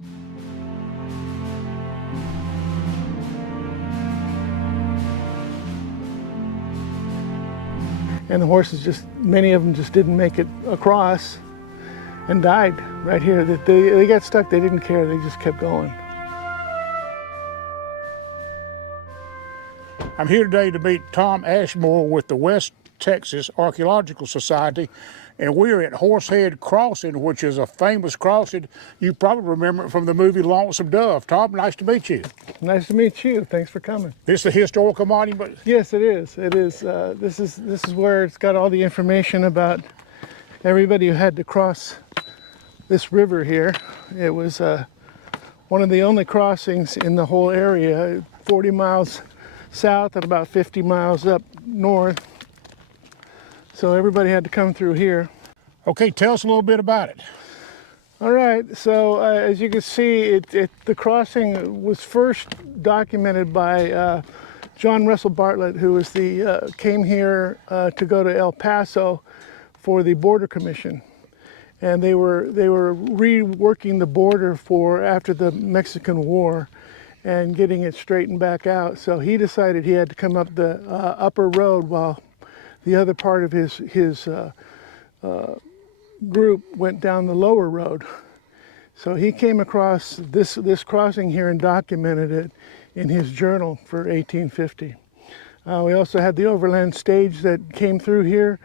And the horses many of them just didn't make it across and died right here. They got stuck, they didn't care, they just kept going. I'm here today to meet Tom Ashmore with the West Texas Archaeological Society, and we're at Horsehead Crossing, which is a famous crossing. You probably remember it from the movie Lonesome Dove. Tom, nice to meet you. Nice to meet you. Thanks for coming. This is a historical monument? Yes, it is. It is. This is where it's got all the information about everybody who had to cross this river here. It was one of the only crossings in the whole area, 40 miles south and about 50 miles up north. So everybody had to come through here. Okay, tell us a little bit about it. All right, so as you can see, the crossing was first documented by John Russell Bartlett, who was came here to go to El Paso for the Border Commission. And they were reworking the border after the Mexican War and getting it straightened back out. So he decided he had to come up the upper road while the other part of his group went down the lower road. So he came across this crossing here and documented it in his journal for 1850. We also had the overland stage that came through here.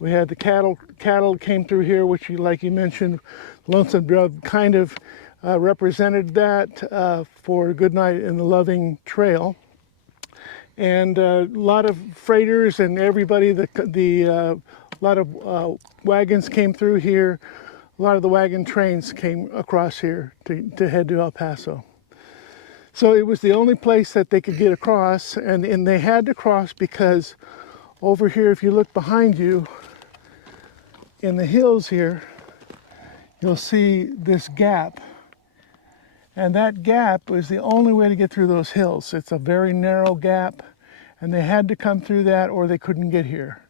We had the cattle came through here, which, like you mentioned, Lonesome Dove kind of represented that for Goodnight and the Loving Trail. And a lot of freighters and everybody, a lot of wagons came through here. A lot of the wagon trains came across here to head to El Paso. So it was the only place that they could get across, and they had to cross because over here, if you look behind you, in the hills here, you'll see this gap. And that gap was the only way to get through those hills. It's a very narrow gap, and they had to come through that or they couldn't get here.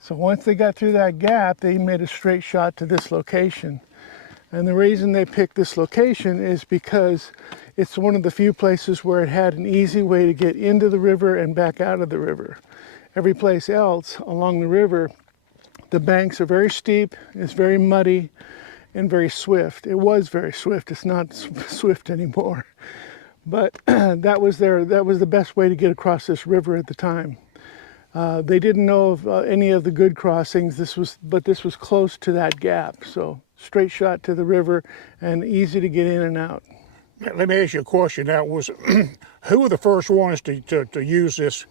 So once they got through that gap, they made a straight shot to this location. And the reason they picked this location is because it's one of the few places where it had an easy way to get into the river and back out of the river. Every place else along the river, the banks are very steep, it's very muddy, and very swift. It was very swift. It's not swift anymore. But that was the best way to get across this river at the time. They didn't know of any of the good crossings. But this was close to that gap. So straight shot to the river and easy to get in and out. Let me ask you a question. Now, who were the first ones to use this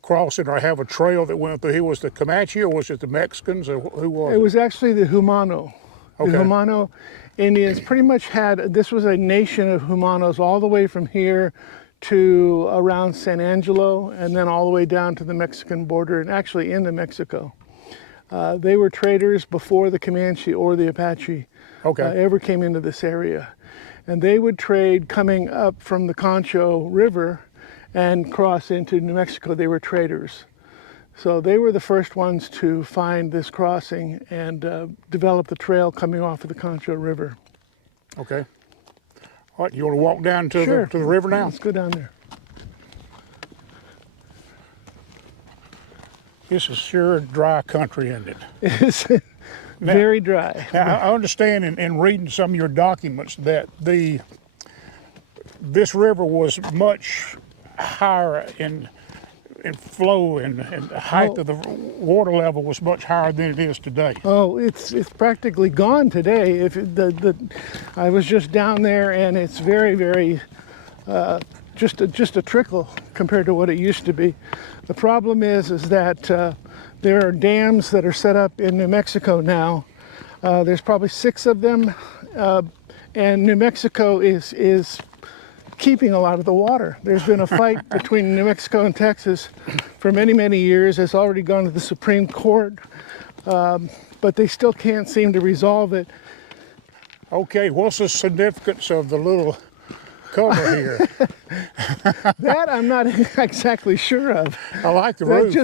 crossing or have a trail that went through here? Was the Comanche or was it the Mexicans, or who was it? It was actually the Humano. Okay. The Humano Indians pretty much this was a nation of Humanos all the way from here to around San Angelo and then all the way down to the Mexican border and actually into Mexico. They were traders before the Comanche or the Apache ever came into this area. And they would trade coming up from the Concho River and cross into New Mexico. They were traders. So they were the first ones to find this crossing and develop the trail coming off of the Concho River. Okay. All right, you want to walk down to Sure. the river now? Let's go down there. This is sure dry country, isn't it? It's very dry. Now, I understand in reading some of your documents that this river was much higher in flow and the height of the water level was much higher than it is today. Oh, it's practically gone today. I was just down there, and it's very, very just a trickle compared to what it used to be. The problem is that there are dams that are set up in New Mexico now. There's probably 6 of them, and New Mexico is keeping a lot of the water. There's been a fight between New Mexico and Texas for many, many years. It's already gone to the Supreme Court, but they still can't seem to resolve it. Okay, what's the significance of the little cover here. That I'm not exactly sure of. I like the That roof.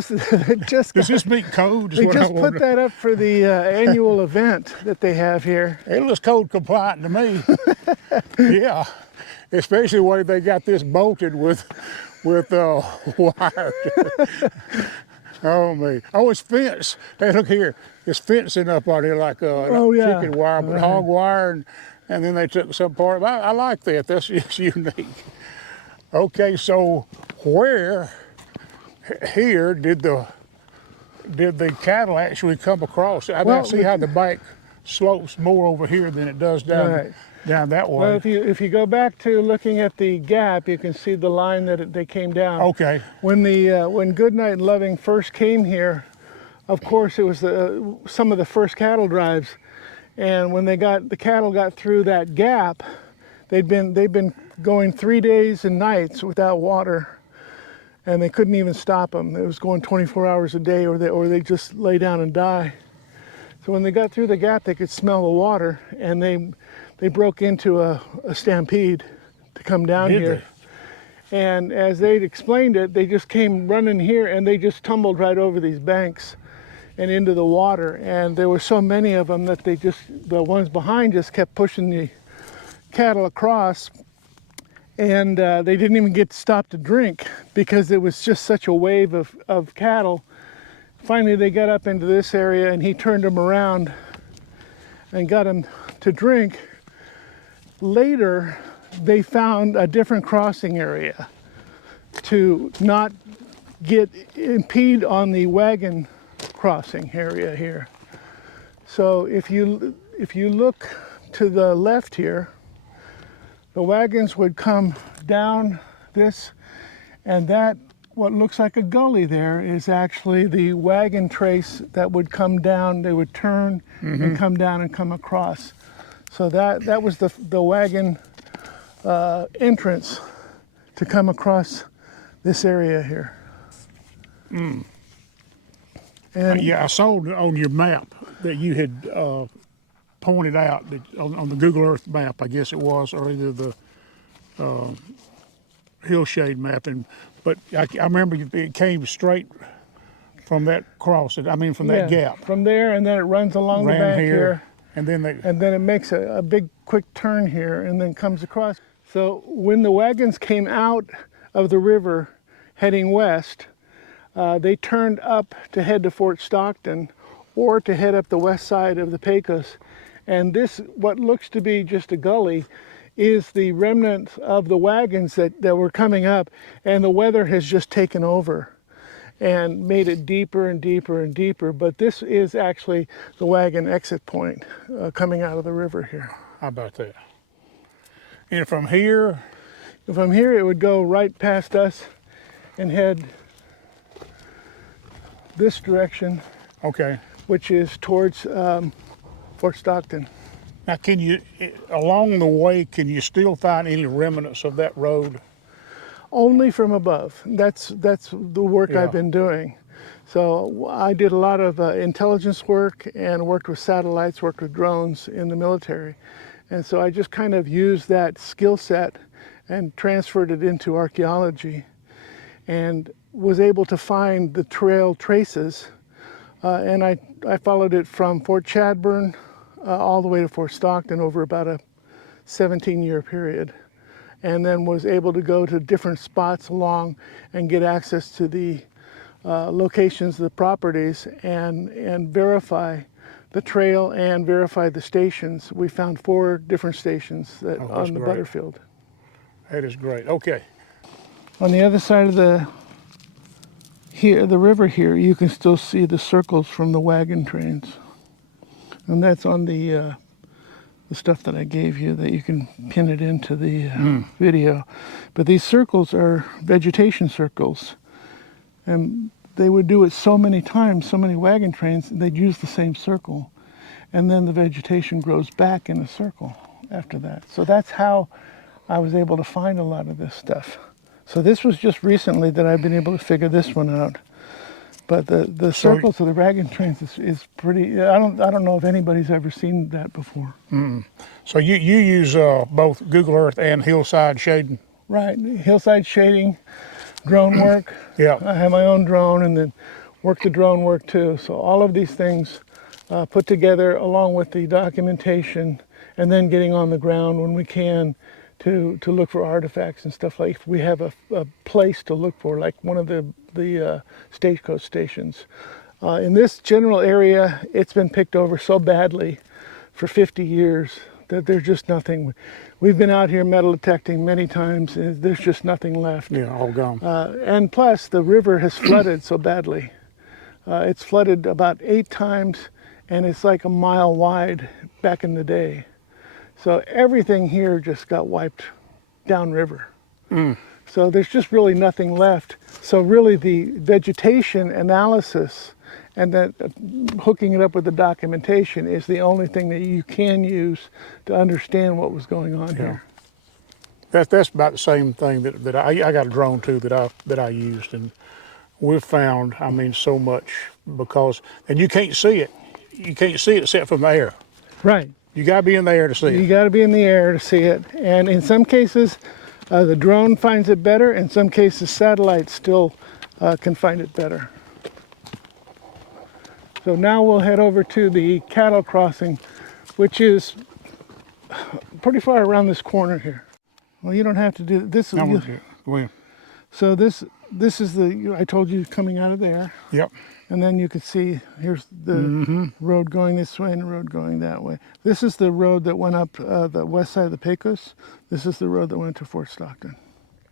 just Does this meet code? Is they what I just want put to- that up for the annual event that they have here. It looks code compliant to me. Yeah, especially the way they got this bolted with wire. Oh me! Oh, it's fence. Hey, look here. It's fencing up out here like Oh, yeah. chicken wire, but hog wire, and then they took some part. I like that. That's just unique. Okay, so where here did the cattle actually come across? I Well, see how the bank slopes more over here than it does down Right. down that way. Well, if you go back to looking at the gap, you can see the line that they came down. Okay. When Goodnight and Loving first came here, of course it was some of the first cattle drives, and when the cattle got through that gap, they'd been going 3 days and nights without water, and they couldn't even stop them. It was going 24 hours a day, or they just lay down and die. So when they got through the gap, they could smell the water, and they broke into a stampede to come down Did here. And as they'd explained it, they just came running here, and they just tumbled right over these banks and into the water. And there were so many of them that the ones behind just kept pushing the cattle across, and they didn't even get to stop to drink because it was just such a wave of cattle. Finally, they got up into this area, and he turned them around and got them to drink. Later, they found a different crossing area to not impede on the wagon crossing area here. So if you look to the left here, the wagons would come down this, and that what looks like a gully there is actually the wagon trace that would come down. They would turn and come down and come across. So that was the wagon entrance to come across this area here. And Yeah, I saw on your map that you had pointed out that on the Google Earth map, I guess it was, or either the Hillshade map, but I remember it came straight from that crossing. I mean, from that gap. From there, and then it runs along the bank here. And then And then it makes a big quick turn here and then comes across. So when the wagons came out of the river heading west, they turned up to head to Fort Stockton or to head up the west side of the Pecos. And this, what looks to be just a gully, is the remnants of the wagons that were coming up, and the weather has just taken over and made it deeper and deeper and deeper. But this is actually the wagon exit point coming out of the river here. how about that? And from here, It would go right past us and head this direction, okay. which is towards Fort Stockton. Now, along the way, can you still find any remnants of that road? Only from above. That's the work Yeah. I've been doing. So I did a lot of intelligence work and worked with satellites, worked with drones in the military. And so I just kind of used that skill set and transferred it into archaeology, and was able to find the trail traces. And I followed it from Fort Chadbourne all the way to Fort Stockton over about a 17-year period, and then was able to go to different spots along and get access to the locations of the properties and verify the trail and verify the stations. We found 4 different stations on the great. Butterfield. That is great. Okay. On the other side of the river here, you can still see the circles from the wagon trains, and that's on the stuff that I gave you, that you can pin it into the video. But these circles are vegetation circles, and they would do it so many times, so many wagon trains, they'd use the same circle, and then the vegetation grows back in a circle after that. So that's how I was able to find a lot of this stuff. So this was just recently that I've been able to figure this one out. But the So- circle to the wagon trains is pretty. I don't know if anybody's ever seen that before. So you use both Google Earth and hillside shading? Right, hillside shading, drone work. Yeah. I have my own drone and then work the drone work too. So all of these things put together along with the documentation and then getting on the ground when we can to look for artifacts and stuff. Like if we have a place to look for, like one of the stagecoach stations. In this general area, it's been picked over so badly for 50 years that there's just nothing. We've been out here metal detecting many times, and there's just nothing left. Yeah, all gone. And plus, the river has flooded so badly. It's flooded about 8 times, and it's like a mile wide back in the day. So everything here just got wiped downriver. So there's just really nothing left. So really the vegetation analysis and that hooking it up with the documentation is the only thing that you can use to understand what was going on here. That's about the same thing that I got a drone too that I used, and we've found, I mean, so much because, and you can't see it. You can't see it except from the air. Right. You got to be in the air to see You it. got to be in the air to see it. And in some cases, the drone finds it better. In some cases, satellites still can find it better. So now we'll head over to the cattle crossing, which is pretty far around this corner here. Well, you don't have to do this. Now we'll get- well, So this is the, I told you, coming out of there. Yep. And then you can see here's the road going this way and the road going that way. This is the road that went up the west side of the Pecos. This is the road that went to Fort Stockton.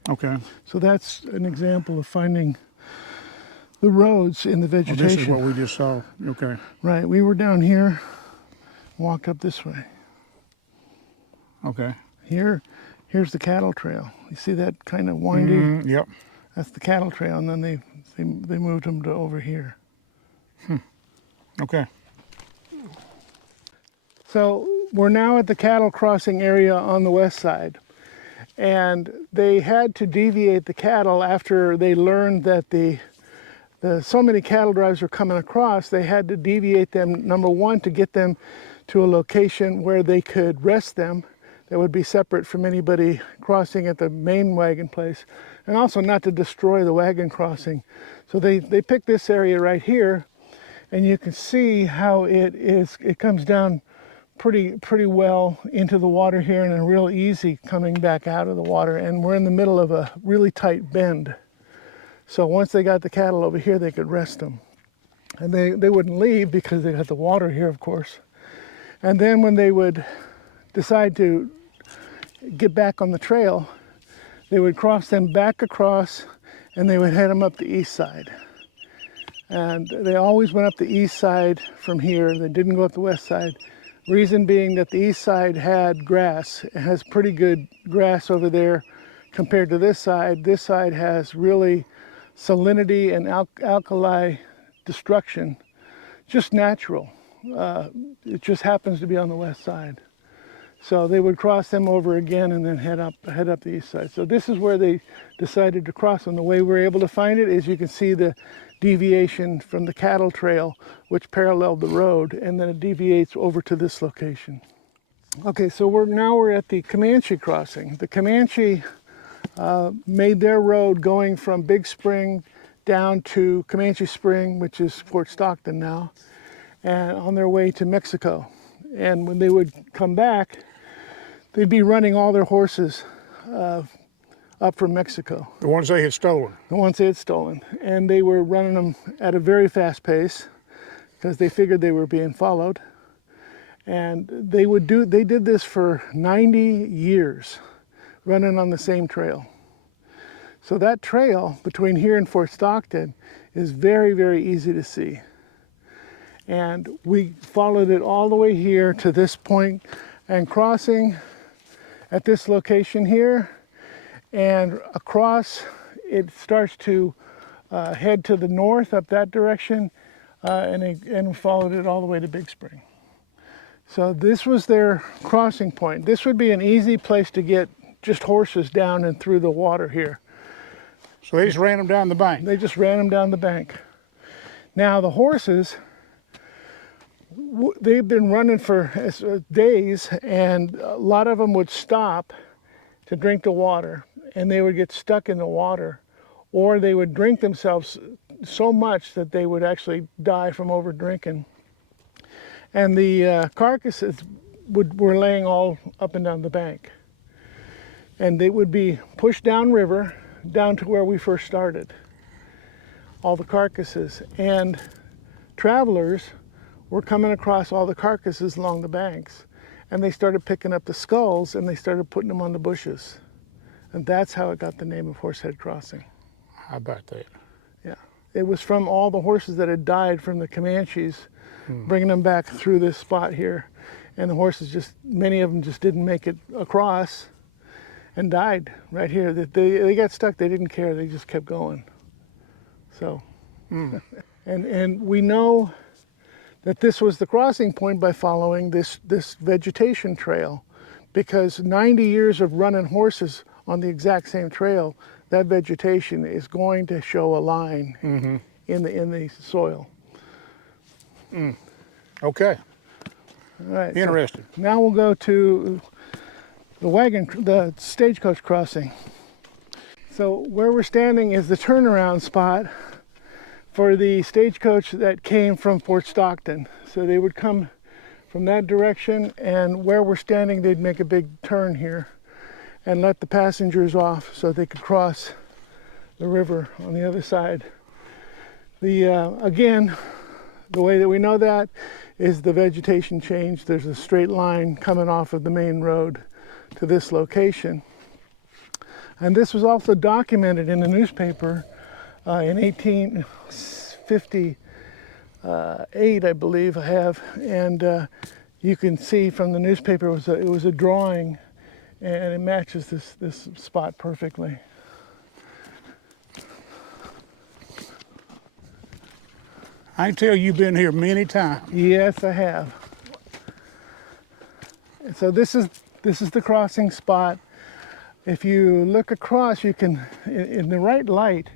Okay. So that's an example of finding the roads in the Well, vegetation. this is what we just saw. Okay. Right, we were down here, walked up this way. Okay. Here's the cattle trail. You see that kind of windy? Yep. That's the cattle trail, and then they moved them to over here. Okay. So we're now at the cattle crossing area on the west side. And they had to deviate the cattle after they learned that so many cattle drives were coming across. They had to deviate them, number one, to get them to a location where they could rest them that would be separate from anybody crossing at the main wagon place, and also not to destroy the wagon crossing. So they picked this area right here, and you can see how it comes down pretty well into the water here, and then real easy coming back out of the water. And we're in the middle of a really tight bend. So once they got the cattle over here, they could rest them. And they wouldn't leave because they got the water here, of course. And then when they would decide to get back on the trail, they would cross them back across, and they would head them up the east side. And they always went up the east side from here. They didn't go up the west side. Reason being that the east side had grass. It has pretty good grass over there compared to this side. This side has really salinity and alkali destruction, just natural. It just happens to be on the west side. So they would cross them over again and then head up the east side. So this is where they decided to cross them. The way we're able to find it is you can see the deviation from the cattle trail, which paralleled the road, and then it deviates over to this location. Okay, so we're at the Comanche crossing. The Comanche made their road going from Big Spring down to Comanche Spring, which is Fort Stockton now, and on their way to Mexico. And when they would come back, they'd be running all their horses up from Mexico. The ones they had stolen. The ones they had stolen. And they were running them at a very fast pace because they figured they were being followed. And they did this for 90 years, running on the same trail. So that trail between here and Fort Stockton is very, very easy to see. And we followed it all the way here to this point and crossing at this location here, and across it starts to head to the north up that direction, and followed it all the way to Big Spring. So this was their crossing point. This would be an easy place to get just horses down and through the water here. So they just ran them down the bank. They just ran them down the bank. Now the horses, they've been running for days, and a lot of them would stop to drink the water, and they would get stuck in the water, or they would drink themselves so much that they would actually die from over drinking. And the carcasses were laying all up and down the bank, and they would be pushed downriver down to where we first started, all the carcasses. And travelers were coming across all the carcasses along the banks, and they started picking up the skulls and they started putting them on the bushes, and that's how it got the name of Horsehead Crossing. How about that? Yeah, it was from all the horses that had died from the Comanches, bringing them back through this spot here, and the horses just, many of them just didn't make it across and died right here. They got stuck, they didn't care, they just kept going. So, and we know that this was the crossing point by following this vegetation trail, because 90 years of running horses on the exact same trail, that vegetation is going to show a line in the soil. Okay. All right. Interesting. So now we'll go to the stagecoach crossing. So where we're standing is the turnaround spot for the stagecoach that came from Fort Stockton. So they would come from that direction, and where we're standing, they'd make a big turn here and let the passengers off so they could cross the river on the other side. Again, the way that we know that is the vegetation change. There's a straight line coming off of the main road to this location. And this was also documented in the newspaper in 1858, I believe I have. And you can see from the newspaper it was a drawing, and it matches this spot perfectly. I can tell you've been here many times. Yes, I have. And so this is the crossing spot. If you look across, you can, in the right light,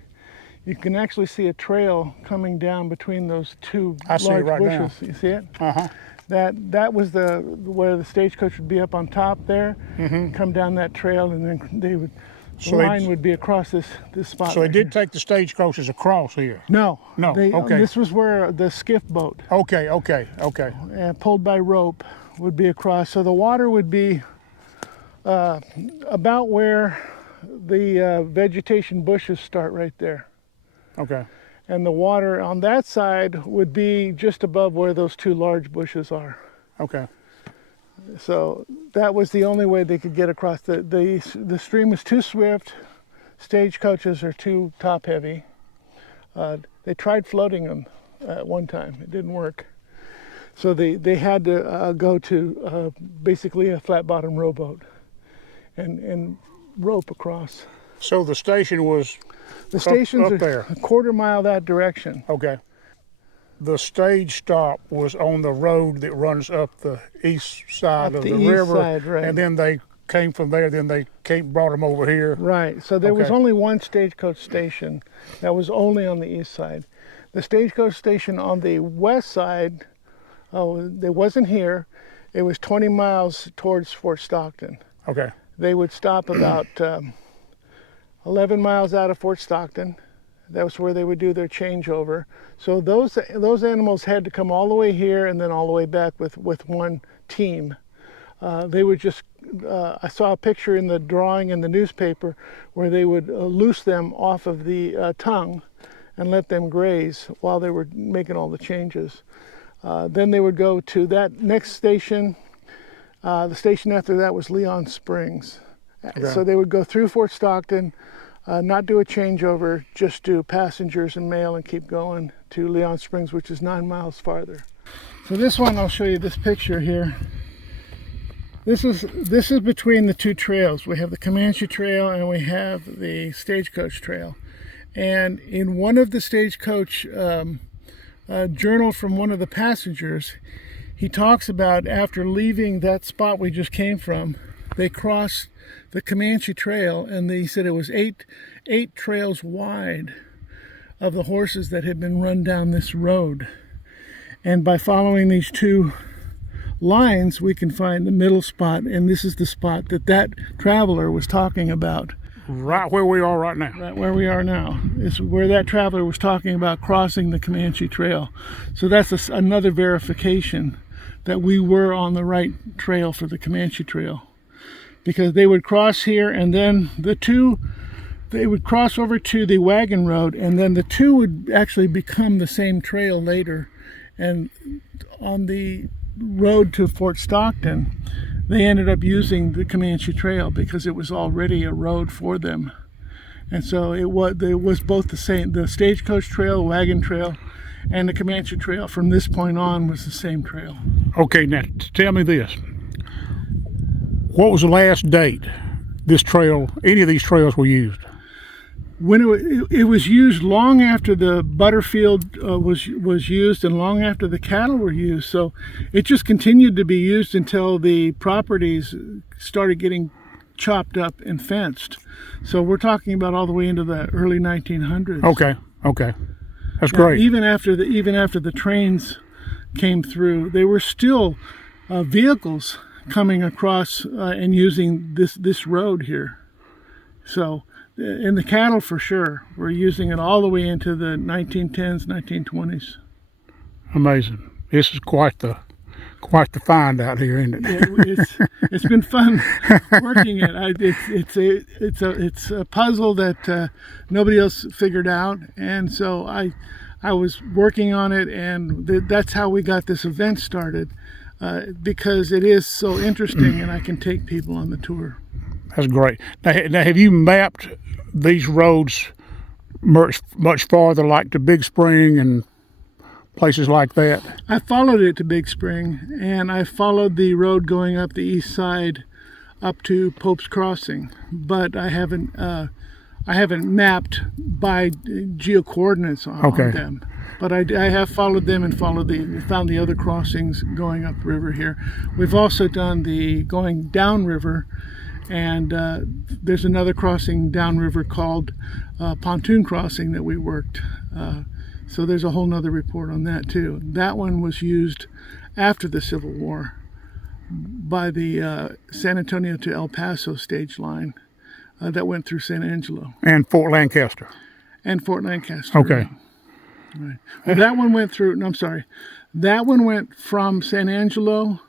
you can actually see a trail coming down between those two large bushes. Now. You see it? Uh-huh. That was where the stagecoach would be up on top there, come down that trail, and then the line would be across this spot. So they did take the stagecoaches across here? No. No, okay. This was where the skiff boat. Okay. Pulled by rope would be across. So the water would be about where the vegetation bushes start right there. Okay. And the water on that side would be just above where those two large bushes are. Okay. So that was the only way they could get across. The stream was too swift. Stagecoaches are too top heavy. They tried floating them at one time. It didn't work. So they had to go to basically a flat bottom rowboat and rope across. So the station was the station's up there, a quarter mile that direction. Okay. The stage stop was on the road that runs up the east side of the river, side, right. And then they came from there. Then they brought them over here. Right. So there was only one stagecoach station that was only on the east side. The stagecoach station on the west side, it wasn't here. It was 20 miles towards Fort Stockton. Okay. They would stop about 11 miles out of Fort Stockton. That was where they would do their changeover. So those animals had to come all the way here and then all the way back with one team. They would just, I saw a picture in the drawing in the newspaper where they would loose them off of the tongue and let them graze while they were making all the changes. Then they would go to that next station. The station after that was Leon Springs. Okay. So they would go through Fort Stockton, not do a changeover, just do passengers and mail and keep going to Leon Springs, which is 9 miles farther. So this one, I'll show you this picture here. This is between the two trails. We have the Comanche Trail and we have the Stagecoach Trail. And in one of the stagecoach journal from one of the passengers, he talks about after leaving that spot we just came from, they crossed the Comanche Trail, and he said it was eight trails wide of the horses that had been run down this road. And by following these two lines, we can find the middle spot, and this is the spot that traveler was talking about. Right where we are right now. Right where we are now is where that traveler was talking about crossing the Comanche Trail. So that's another verification that we were on the right trail for the Comanche Trail, because they would cross here, and then they would cross over to the wagon road, and then the two would actually become the same trail later. And on the road to Fort Stockton, they ended up using the Comanche Trail because it was already a road for them. And so it was both the same, the Stagecoach Trail, Wagon Trail, and the Comanche Trail from this point on was the same trail. Okay, now tell me this. What was the last date this trail, any of these trails were used? When it was used long after the Butterfield was used, and long after the cattle were used. So it just continued to be used until the properties started getting chopped up and fenced. So we're talking about all the way into the early 1900s. Okay, that's great. Even after the trains came through, they were still vehicles coming across and using this road here. So. And the cattle, for sure, were using it all the way into the 1910s, 1920s. Amazing. This is quite the find out here, isn't it? It's been fun working it. It's a puzzle that nobody else figured out, and so I was working on it, and that's how we got this event started, because it is so interesting, and I can take people on the tour. That's great. Now, have you mapped these roads much farther, like to Big Spring and places like that? I followed it to Big Spring, and I followed the road going up the east side up to Pope's Crossing, but I haven't mapped by geocoordinates on them. But I have followed them and found the other crossings going up river here. We've also done the going downriver. And there's another crossing downriver called Pontoon Crossing that we worked. So there's a whole nother report on that too. That one was used after the Civil War by the San Antonio to El Paso stage line that went through San Angelo. And Fort Lancaster. Okay. Right. Well, that one went through, no, I'm sorry. That one went from San Angelo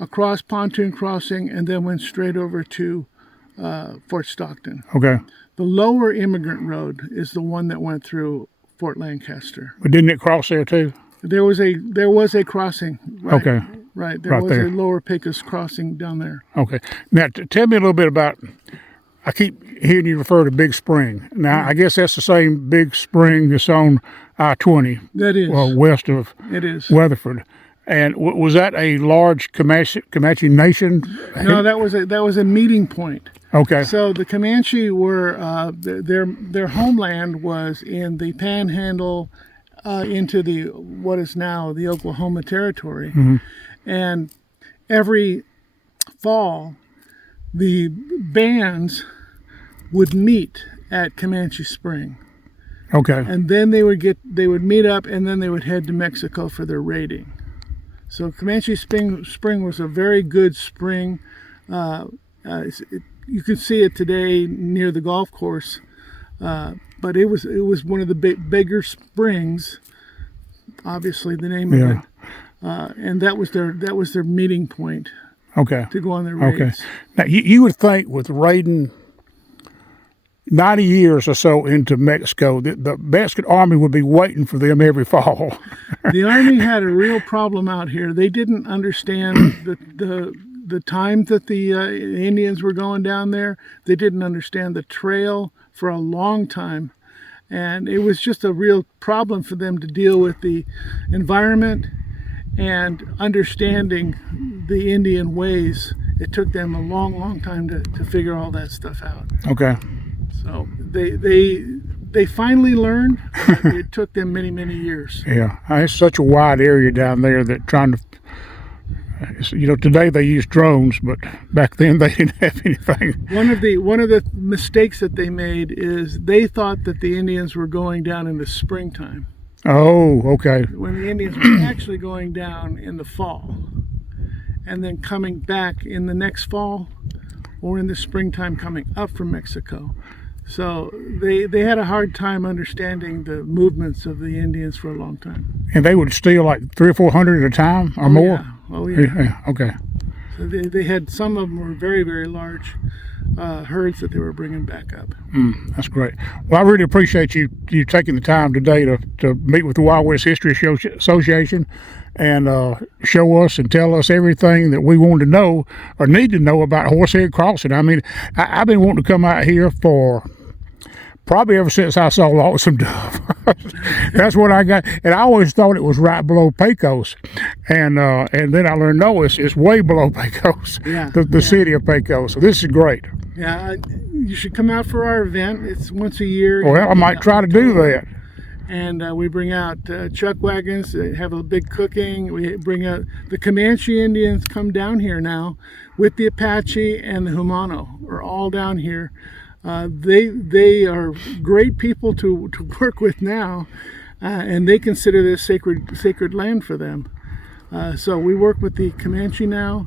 across Pontoon Crossing, and then went straight over to Fort Stockton. Okay. The lower immigrant road is the one that went through Fort Lancaster. But didn't it cross there too? There was a crossing. Right, okay. Right. There was a lower Pecos crossing down there. Okay. Now tell me a little bit about. I keep hearing you refer to Big Spring. Now I guess that's the same Big Spring that's on I-20. That is. Well, west of Weatherford. And was that a large Comanche Nation? No, that was a meeting point. Okay. So the Comanche were their homeland was in the Panhandle into what is now the Oklahoma Territory, and every fall the bands would meet at Comanche Spring. Okay. And then they would meet up, and then they would head to Mexico for their raiding. So Comanche Spring was a very good spring. You can see it today near the golf course, but it was one of the bigger springs. Obviously, the name of it, and that was their meeting point. Okay. To go on their raids. Okay. Now you would think with raiding 90 years or so into Mexico, the Mexican Army would be waiting for them every fall. The Army had a real problem out here. They didn't understand the time that the Indians were going down there. They didn't understand the trail for a long time. And it was just a real problem for them to deal with the environment and understanding the Indian ways. It took them a long, long time to figure all that stuff out. Okay. So they finally learned. It took them many, many years. Yeah, it's such a wide area down there that trying to Today they use drones, but back then they didn't have anything. One of the mistakes that they made is they thought that the Indians were going down in the springtime, Oh, okay. when the Indians were actually going down in the fall, and then coming back in the next fall or in the springtime coming up from Mexico. So they had a hard time understanding the movements of the Indians for a long time. And they would steal like 300 or 400 at a time or more? Yeah. Oh, yeah. Yeah, okay. So they had, some of them were very, very large herds that they were bringing back up. That's great. Well, I really appreciate you taking the time today to meet with the Wild West History Association and show us and tell us everything that we wanted to know or need to know about Horsehead Crossing. I mean, I've been wanting to come out here for probably ever since I saw Lonesome Dove. That's what I got, and I always thought it was right below Pecos, and then I learned no, it's way below Pecos, Yeah, the city of Pecos. So this is great. Yeah, you should come out for our event. It's once a year. Well, I might try to do that. And we bring out chuck wagons that have a big cooking. We bring out the Comanche Indians come down here now with the Apache and the Humano are all down here. They are great people to work with now, and they consider this sacred land for them. So we work with the Comanche now.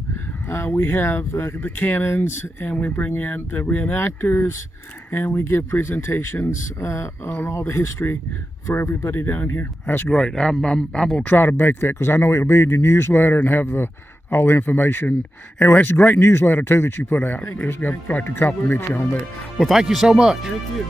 We have the cannons, and we bring in the reenactors, and we give presentations on all the history for everybody down here. That's great. I'm gonna try to make that because I know it'll be in your newsletter and have all the information. Anyway, it's a great newsletter too that you put out. Thank you. I'd like to compliment you on that. Well, thank you so much. Thank you.